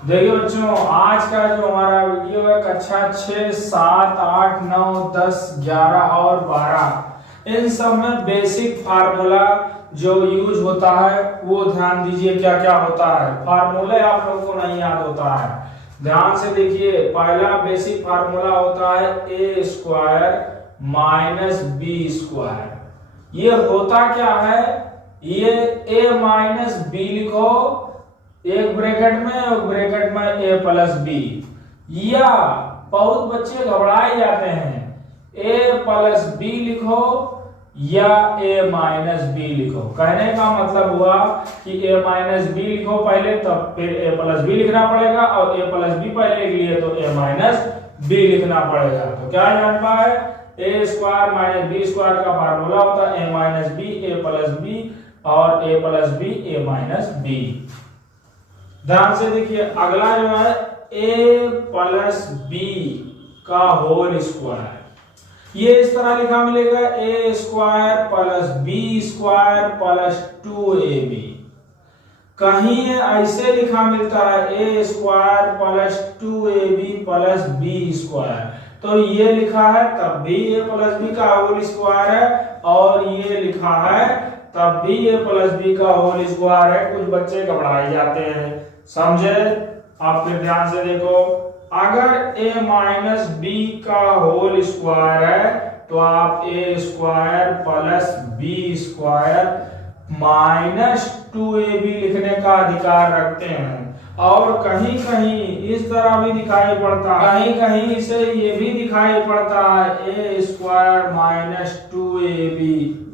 देखिए बच्चों, आज का जो हमारा वीडियो है कक्षा 6, 7, 8, 9, 10, 11 और 12 इन सब में बेसिक फार्मूला जो यूज होता है वो ध्यान दीजिए क्या क्या होता है। फार्मूले आप लोगों को नहीं याद होता है, ध्यान से देखिए। पहला बेसिक फार्मूला होता है A square minus B square. ये होता क्या है, ये ए माइनस बी लिखो एक ब्रैकेट में और ब्रैकेट में ए प्लस बी, या बहुत बच्चे घबराए जाते हैं ए प्लस बी लिखो या ए माइनस बी लिखो। कहने का मतलब हुआ कि ए माइनस बी लिखो पहले, तब फिर ए प्लस बी लिखना पड़ेगा, और ए प्लस बी पहले लिख लिए तो ए माइनस बी लिखना पड़ेगा। तो क्या जान पाए, A square minus B square का फार्मूला होता है A minus B A plus B और A plus B A minus B. ध्यान से देखिए, अगला जो है ए प्लस बी का होल स्क्वायर। ये इस तरह लिखा मिलेगा A square plus B square plus 2ab। कहीं ऐसे लिखा मिलता है A square plus 2ab plus B square, तो ये लिखा है तब भी ए प्लस बी का होल स्क्वायर है, और ये लिखा है तब भी ए प्लस बी का होल स्क्वायर है। कुछ बच्चे घबराए जाते हैं, समझे? आप फिर ध्यान से देखो, अगर a माइनस बी का होल स्क्वायर है तो आप A square plus B square minus 2ab लिखने का अधिकार रखते हैं। और कहीं कहीं इस तरह भी दिखाई पड़ता है, कहीं कहीं इसे ये भी दिखाई पड़ता है A square minus 2ab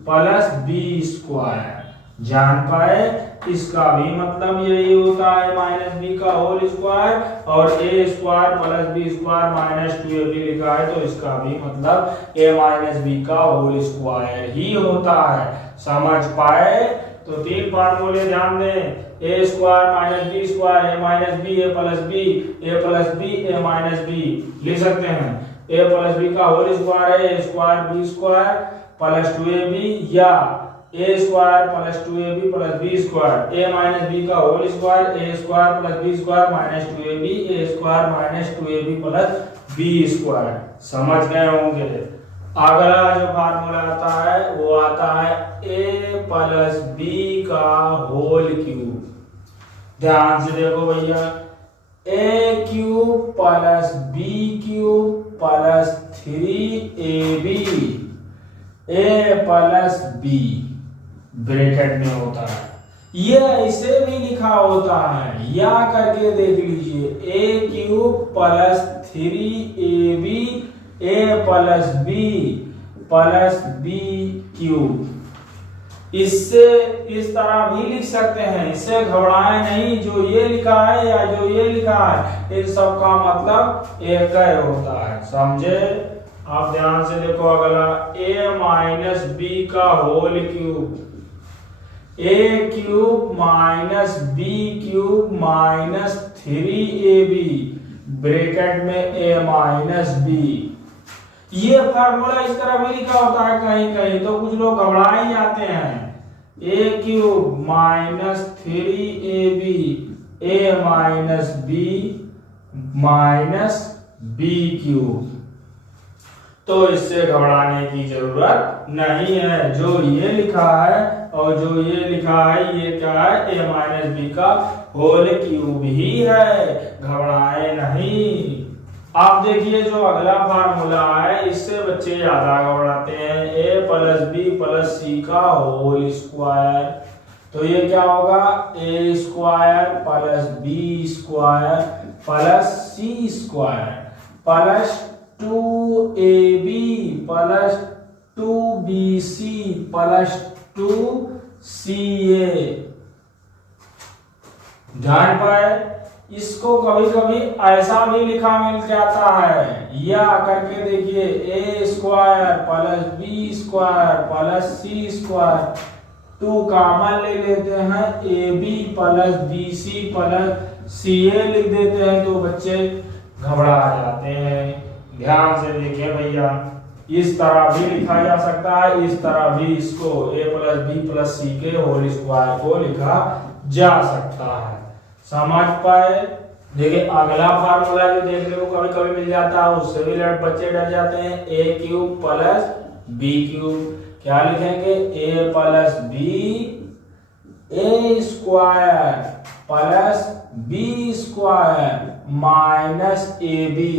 plus B square. जान पाए, इसका भी मतलब यही होता है माइनस बी का होल स्क्वायर, और A square plus B square minus 2ab लिखा है तो इसका भी मतलब ए माइनस बी का होल स्क्वायर ही होता है। समझ पाए? तो तीन फार्मूले ध्यान दें, A square minus B square A minus B A plus B A plus B A minus B लिख सकते हैं। ए प्लस बी का होल स्क्वायर है A square B square plus 2ab, या A square plus 2ab plus B square A minus B का whole square A square plus B square minus 2ab A square minus 2ab plus B square. समझ गए होंगे। अगला जो formula आता है वो आता है ए प्लस बी का होल क्यूब। ध्यान से देखो भैया, A cube plus B cube plus 3ab A plus B bracket में होता है। ये ऐसे भी लिखा होता है, या करके देख लीजिए, ए cube plus 3ab A plus B cube. इससे इस तरह भी लिख सकते हैं, इससे घबराए नहीं। जो ये लिखा है या जो ये लिखा है इन सब का मतलब एक ही होता है, समझे? आप ध्यान से देखो, अगला ए माइनस बी का whole cube. A cube minus B cube minus 3ab bracket में ए माइनस बी। ये फार्मूला इस तरह भी लिखा होता है कहीं कहीं, तो कुछ लोग घबरा ही जाते हैं। A cube minus 3ab A minus B cube, तो इससे घबराने की जरूरत नहीं है। जो ये लिखा है और जो ये लिखा है ये क्या है, ए माइनस बी का होल क्यूब ही है, घबराए नहीं। आप देखिए जो अगला फार्मूला है इससे बच्चे ज्यादा घबराते हैं, A plus B plus C का होल स्क्वायर। तो ये क्या होगा, A square plus B square plus C square plus 2ab plus 2bc plus 2ca। ध्यान पाए, इसको कभी कभी ऐसा भी लिखा मिल जाता है, या करके देखिए, A square plus B square plus C square, 2 common ले लेते हैं, ab plus bc plus ca लिख देते हैं, तो बच्चे घबरा जाते हैं। ध्यान से देखिए भैया, इस तरह भी लिखा जा सकता है, इस तरह भी इसको ए प्लस बी प्लस सी के होल स्क्वायर को लिखा जा सकता है। समझ पाए? देखिए अगला फार्मूला जो देखने को कभी कभी मिल जाता है, उससे भी बच्चे डर जाते हैं। A cube plus B cube, क्या लिखेंगे? A plus B A square plus B square minus A B,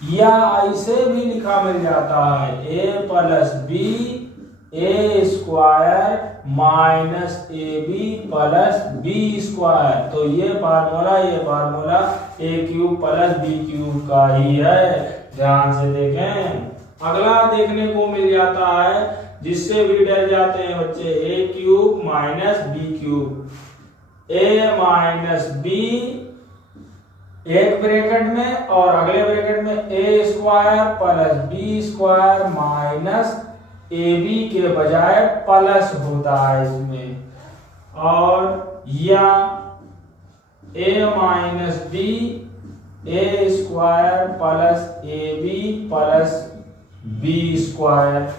या ऐसे भी लिखा मिल जाता है A plus B A square minus A B plus B square. तो ये formula A cube plus B cube का ही है, ध्यान से देखें। अगला देखने को मिल जाता है जिससे भी डर जाते हैं बच्चे, A cube minus B cube, A minus B एक ब्रैकेट में और अगले ब्रैकेट में A square plus B square minus A B के बजाय प्लस होता है इसमें, और या A minus B A square plus A B plus B square,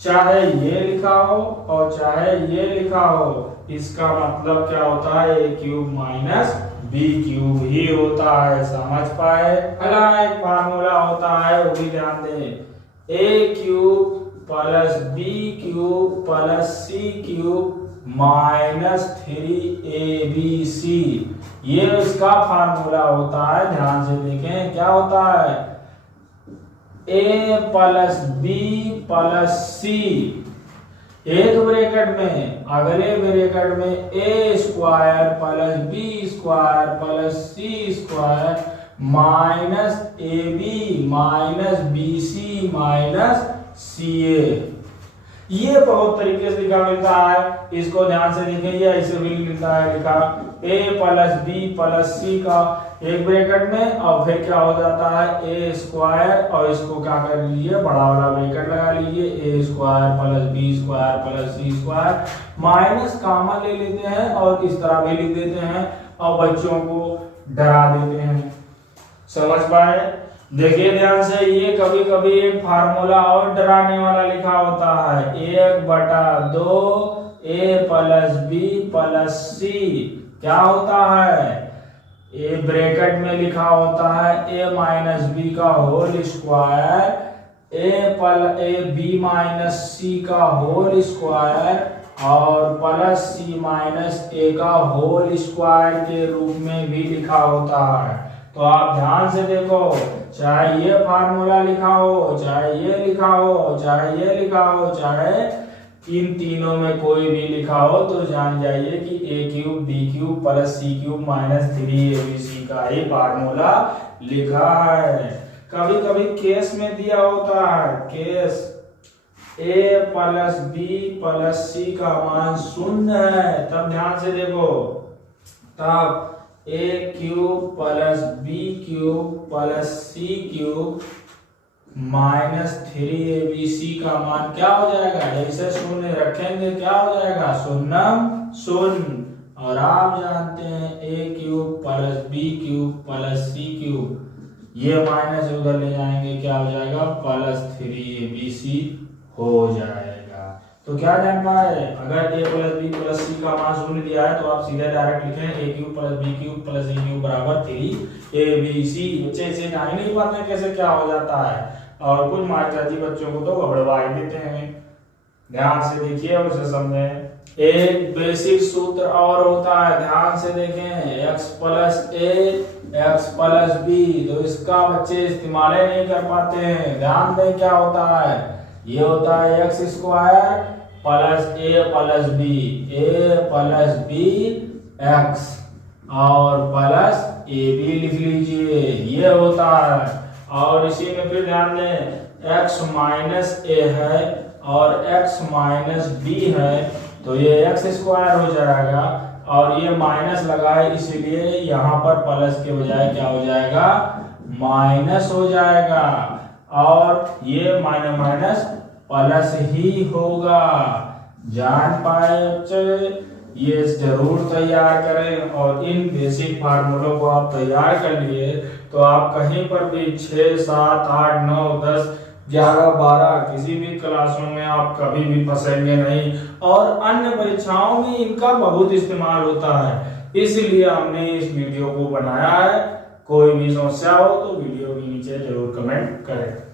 चाहे ये लिखा हो और चाहे ये लिखा हो, इसका मतलब क्या होता है? ए क्यूब माइनस बी क्यूब ही होता है, समझ पाए। अगला एक फार्मूला होता है, वो भी ध्यान दें, A cube plus B cube plus C cube minus 3abc, ये इसका फार्मूला होता है, ध्यान से देखें क्या होता है? A plus B plus C एक ब्रैकेट में, अगले ब्रैकेट में A square plus B square plus C square minus A B minus B C minus C A. ये बहुत तरीके से लिखा मिलता है, इसको ध्यान से देखें। ये ऐसे भी मिलता है लिखा ए प्लस बी प्लस सी का एक ब्रैकेट में, और फिर क्या हो जाता है? ए स्क्वायर, और इसको क्या कर लीजिए? बड़ा वाला ब्रैकेट लगा लीजिए, A square plus B square plus C square, minus common ले लेते हैं और इस तरह भी लिख देते हैं और बच्चों को डरा देते हैं, समझ पाए। देखिए ध्यान से, ये कभी कभी एक फार्मूला और डराने वाला लिखा होता है, 1/2 A plus B plus C, क्या होता है? ए ब्रैकेट में लिखा होता है ए माइनस बी का whole square A B minus C का होल स्क्वायर और प्लस सी माइनस ए का होल स्क्वायर के रूप में भी लिखा होता है। तो आप ध्यान से देखो, चाहे ये फार्मूला लिखा हो, चाहे ये लिखा हो, चाहे ये लिखा हो, चाहे इन तीनों में कोई भी लिखा हो, तो जान जाइए कि ए cube B cube plus C cube minus 3abc का ही फार्मूला लिखा है। कभी कभी केस में दिया होता है, case A plus B plus C का मान 0 है, तब ध्यान से देखो, तब A cube plus B cube plus C cube minus 3abc का मान क्या हो जाएगा? ऐसे शून्य रखेंगे, क्या हो जाएगा? 0 और आप जानते हैं A cube plus B cube plus C cube, ये माइनस उधर ले जाएंगे, क्या हो जाएगा? प्लस 3abc हो जाएगा। तो क्या जान पाए, अगर ए प्लस बी प्लस सी का मान 0 दिया है तो आप सीधे डायरेक्ट लिखें A cube plus B cube plus C cube बराबर 3abc। बच्चे से जान नहीं पाते कैसे क्या हो जाता है, और कुछ मास्टर जी बच्चों को तो गड़बड़ा ही देते हैं। ध्यान से देखिए और उसे समझें। एक बेसिक सूत्र और होता है, ध्यान से देखें, x प्लस ए एक्स प्लस बी, तो इसका बच्चे इस्तेमाल नहीं कर पाते हैं। ध्यान दें क्या होता है, ये होता है एक्स स्क्वायर प्लस ए प्लस बी एक्स और प्लस ए बी लिख लीजिए, ये होता है। और इसी में फिर ध्यान दें x माइनस ए है और x माइनस बी है, तो ये एक्स स्क्वायर हो जाएगा और ये माइनस लगा है, इसीलिए यहाँ पर प्लस के बजाय क्या हो जाएगा? माइनस हो जाएगा, और ये माइनस माइनस प्लस ही होगा। जान पाए बच्चे, ये जरूर तैयार करें, और इन बेसिक फार्मूलों को आप तैयार कर लिए तो आप कहीं पर भी 6, 7, 8, 9, 10, 11, 12 किसी भी क्लासों में आप कभी भी फंसेंगे नहीं, और अन्य परीक्षाओं में इनका बहुत इस्तेमाल होता है। इसलिए हमने इस वीडियो को बनाया है। कोई भी समस्या हो तो वीडियो के नीचे जरूर कमेंट करें।